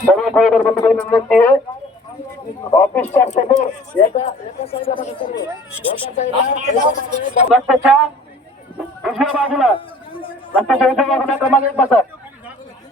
सर्व ड्रायव्हर विनंती आहे ऑफिसच्या समोर एका एका साईडला सर्व एका साईडला रस्त्याच्या उजव्या बाजूला. रस्त्याच्या उजव्या बाजूला क्रमांक एक बसा.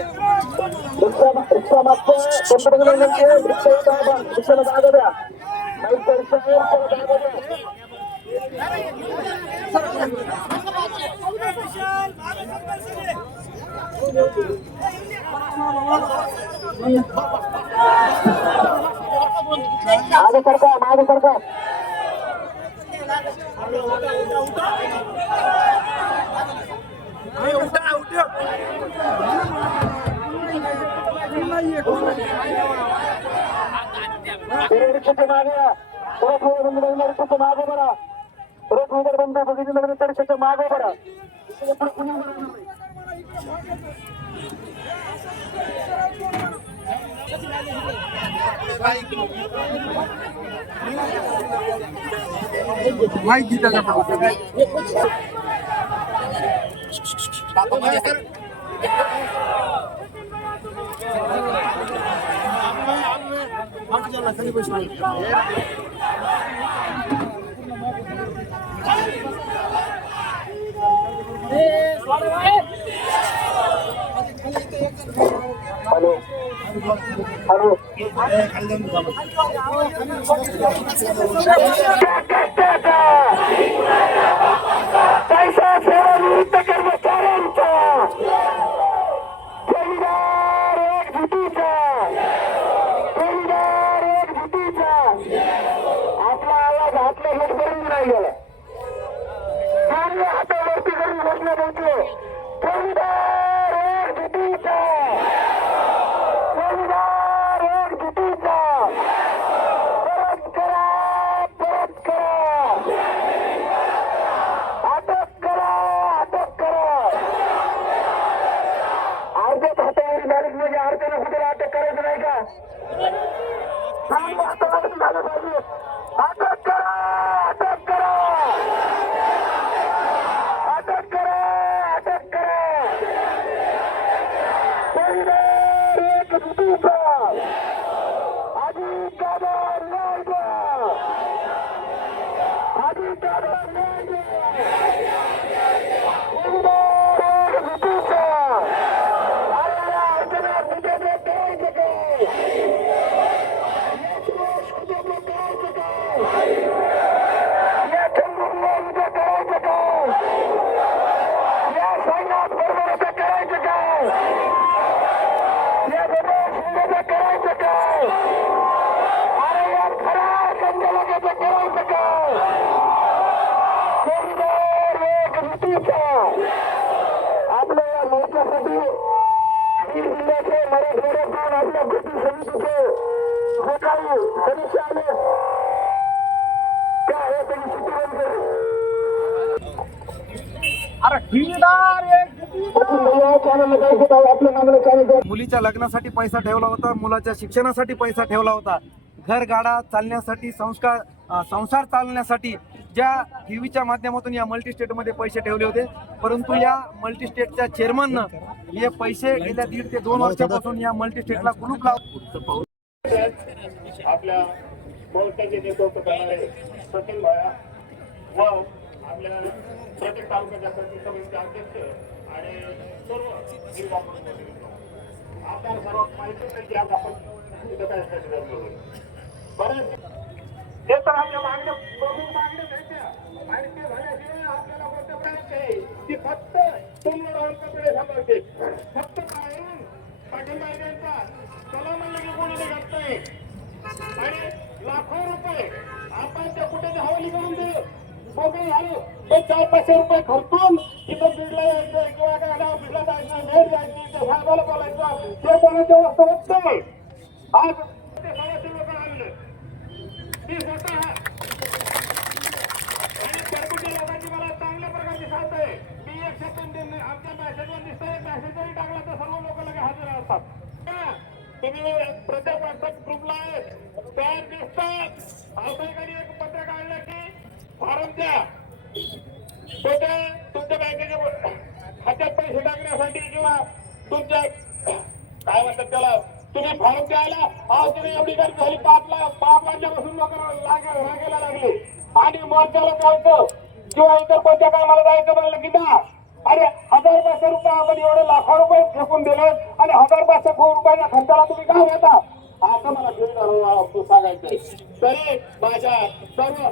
रिक्षा रिक्षा मागच्या बंद विनंती आहे रिक्षा होता आपण रिक्षाला जागा द्या नाही तर रिक्षा आहे, रिक्षाला जागा द्या मागे सरका मागे सरका रिक्षाच्या मागे मागे बरा रोख बंद बघितलं तरी मागे बरा ভাই দিতে যাবে hello hello Yeah. can be done. आपल्या कृती समितीचे जे काही सदस्य आले त्या हे त्यांनी सूचीबद्ध करू. मुलीच्या लग्नासाठी पैसा ठेवला होता मुलाच्या शिक्षणासाठी पैसा ठेवला होता. घर गाडा चालण्यासाठी संस्कार संसार चालण्यासाठी ज्या टीव्हीच्या माध्यमातून या मल्टीस्टेटमध्ये पैसे ठेवले होते परंतु या मल्टी स्टेटच्या चेअरमननं हे पैसे गेल्या दीड ते दोन वर्षापासून या मल्टीस्टेटला कुलूप लाव आपल्या नेतृत्व करणारे सचिन भाया व आपल्या प्रत्येक तालुक्याच्या समितीचे अध्यक्ष आणि सर्व आपल्याला सर्वात माहिती आज आपण काय ते तर आपल्या मागण्या त्यांच्या आणि ते झाल्याशिवाय आपल्याला कोणतं करते. फक्त तुम्हाला पाठिंबा द्यायचा चला म्हणलं की कोणी निघत नाही आणि लाखो रुपये आपण त्या कुठे हवाली करून दे. मोकळे झालो ते चार पाचशे रुपये खर्चून तिथं बीडला यायचं किंवा काय नाव बीडला जायचं नेट द्यायची ते साहेबाला बोलायचं. ते बोलायचं वास्तव होत नाही आज ते सव्वाशे लोक आणले ती स्वतः आणि घरगुती लोकांची मला चांगल्या प्रकारची साथ आहे. मी आमच्या मेसेजवर मेसेज जरी टाकला तर सर्व लोक लगे हजर असतात. तुम्ही प्रत्येक व्हॉट्सअप ग्रुपला आहे. त्यावर दिसतात अवसायिकांनी एक पत्र काढलं की फॉर्म द्या. तो ते तुमच्या बँकेच्या खात्यात पैसे टाकण्यासाठी किंवा तुमच्या काय म्हणतात त्याला तुम्ही फॉर्म द्यायला आज तुम्ही एवढी गर्दी झाली पाच लाख पाच वाजल्यापासून लोक लागले. आणि मोर्चाला जायचं किंवा इतर कोणत्या कामाला जायचं म्हणलं की ना हजार पाचशे रुपये आपण एवढे लाखो रुपये फेकून दिले आणि हजार पाचशे कोटी रुपयाच्या खर्चाला तुम्ही काय घेता? असं मला घेऊन सांगायचंय तरी माझ्या सर्व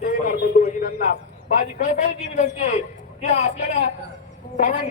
देवीदार बंधू भगिनींना माझी कळकळीची विनंती आहे की आपल्याला सर्वांनी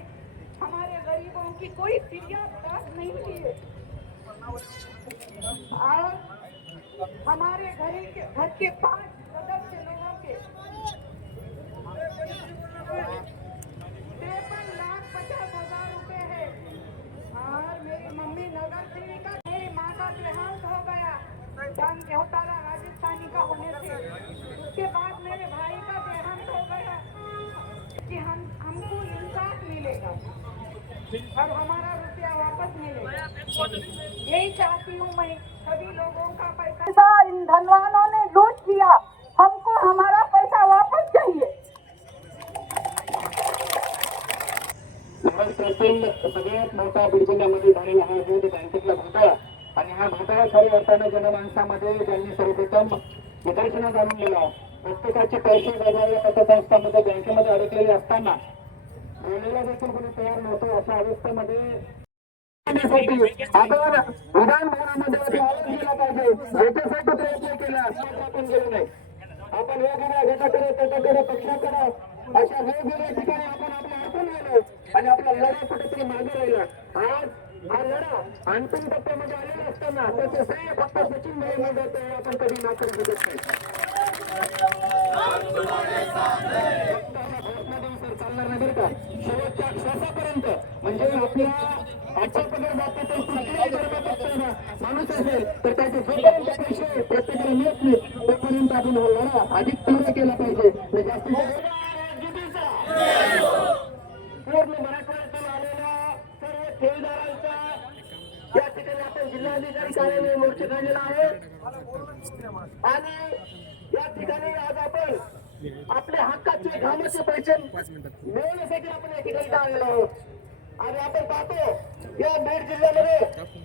हमारे गरीबों की कोई फरियाद नहीं है। और हमारे घर के घर के पाँच सदस्य लोगों के तिरपन लाख पचास हज़ार रुपए है। और मेरी मम्मी नगर सेविका मेरी माँ का देहांत हो गया। होटाला राजस्थानी का होने से। उसके बाद मेरे भाई और हमारा रुपया वापस मिलेगा यही चाहती हूँ मैं सभी लोगों का पैसा। इन धनवानों ने लूट किया। हमको हमारा पैसा वापस चाहिए। सगळ्यात मोठा बीड जिल्ह्यामध्ये झालेला हा बँकेतला घोटाळा आणि हा घोटाळा खरी अर्थानं जनमानसामध्ये त्यांनी सर्वप्रथम निदर्शनास आणून दिला प्रत्येकाचे पैसे वेगवेगळ्या पतसंस्थांमध्ये बँकेमध्ये अडकलेले असताना बोलायला देखील कोणी तयार नव्हतं अशा अवस्थेमध्ये. आपण विधान भवनामध्ये दिला पाहिजे. याच्यासाठी प्रयत्न केला. आपण गेलो नाही. आपण वेगवेगळ्या गटाकडे त्याच्याकडे पक्षाकडे अशा वेगवेगळ्या ठिकाणी आपण आपलं अडकून राहिलो आणि आपला लढा कुठेतरी मागे राहिला. आज हा लढा अंतिम टप्प्यामध्ये आलेला असताना त्याचे श्रेय फक्त सचिन भाई मिळत आपण कधी नाकारू शकत नाही. सर शेवटच्या श्वासापर्यंत. म्हणजे आपल्या आजच्या पगार जातो तर कुठल्याही गरजेत माणूस असेल तर त्याचे जोपर्यंत पैसे प्रत्येकाला मिळत नाही तोपर्यंत आपण हा लढा अधिक तीव्र केला पाहिजे. जास्तीत पूर्ण मराठवाड्यातून आलेल्या सर्व ठेवीदारांचा या ठिकाणी आपण जिल्हाधिकारी कार्यालय मोर्चा काढलेला आहे. आणि या ठिकाणी आज आपण हक्काचे घामाचे पैसे मिळवण्यासाठी आपण या ठिकाणी आलेलो आहोत आणि आपण पाहतो या बीड जिल्ह्यामध्ये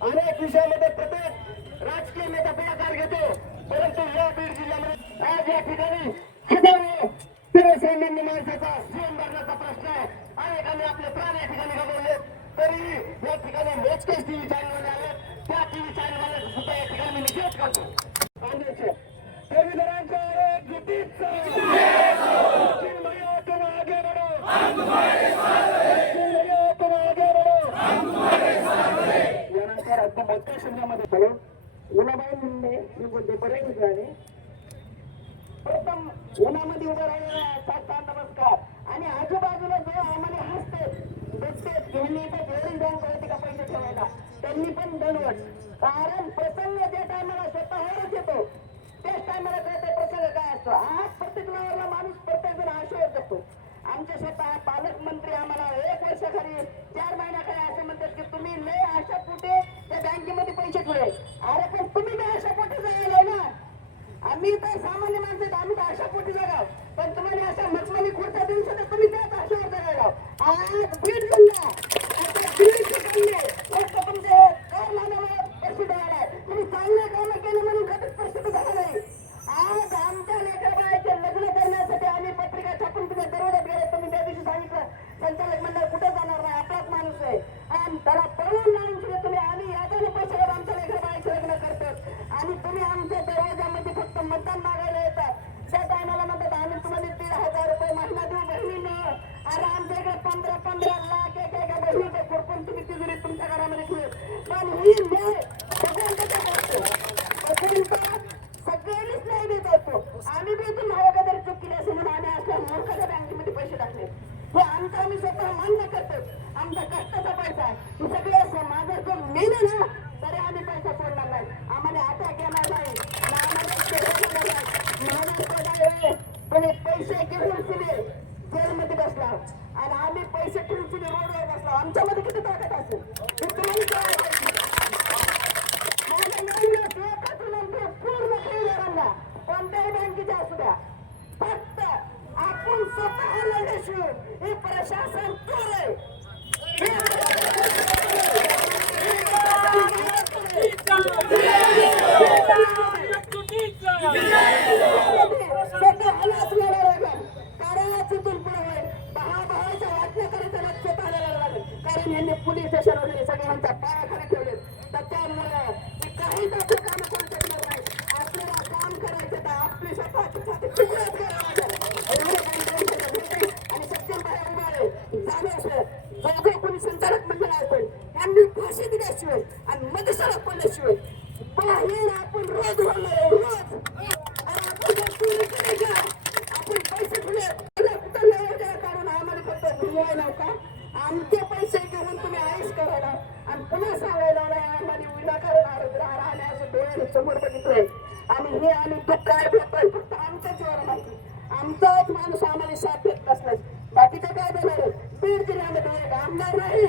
अनेक विषयामध्ये प्रत्येक राजकीय नेता पुढाकार घेतो. परंतु या बीड जिल्ह्यामध्ये आज या ठिकाणी हजारो सर्वसामान्य माणसाचा जीवन भरण्याचा प्रश्न आहे. अनेकांनी आपले प्राण या ठिकाणी गमावले. तरी या ठिकाणी मोजकेच टीव्ही चॅनलवाले आले. त्या टीव्ही चॅनलवाले सुद्धा या ठिकाणी निषेध करतो. गुलाबाई मुंडे मी बोलते बरेच ठिकाणी. प्रथम उन्हामध्ये उभं राहिलेला साष्टांग नमस्कार. आणि आजूबाजूला जो आम्हाला हसते बघते त्यांनी तर जेवढी बँक होती का पैसे ठेवायला. त्यांनी पण दंडवट कारण प्रसंग ज्या टायमाला स्वतःवरच येतो त्याच टायमाला कळते प्रसंग काय असतो. आज प्रत्येक नावाला माणूस प्रत्येक जण आशय करतो. आमच्या स्वतः पालकमंत्री आम्हाला पंधरा तुम्ही तिजोरी तुमच्या घरामध्ये पण ही न्याय सगळ्यांच्या असतो सगळ्यांनीच न्याय देत असतो आम्ही बी तुम्हाला चुकीला असेल आम्ही असल्या मूर्ख असं समोर बघितलंय. आणि हे आम्ही तो काय भेटतोय फक्त आमच्याच जीवन माहिती. आमचाच माणूस आम्हाला साथ देत नसलाच बाकीचं काय देणार बीड जिल्ह्यामध्ये आमदार नाही.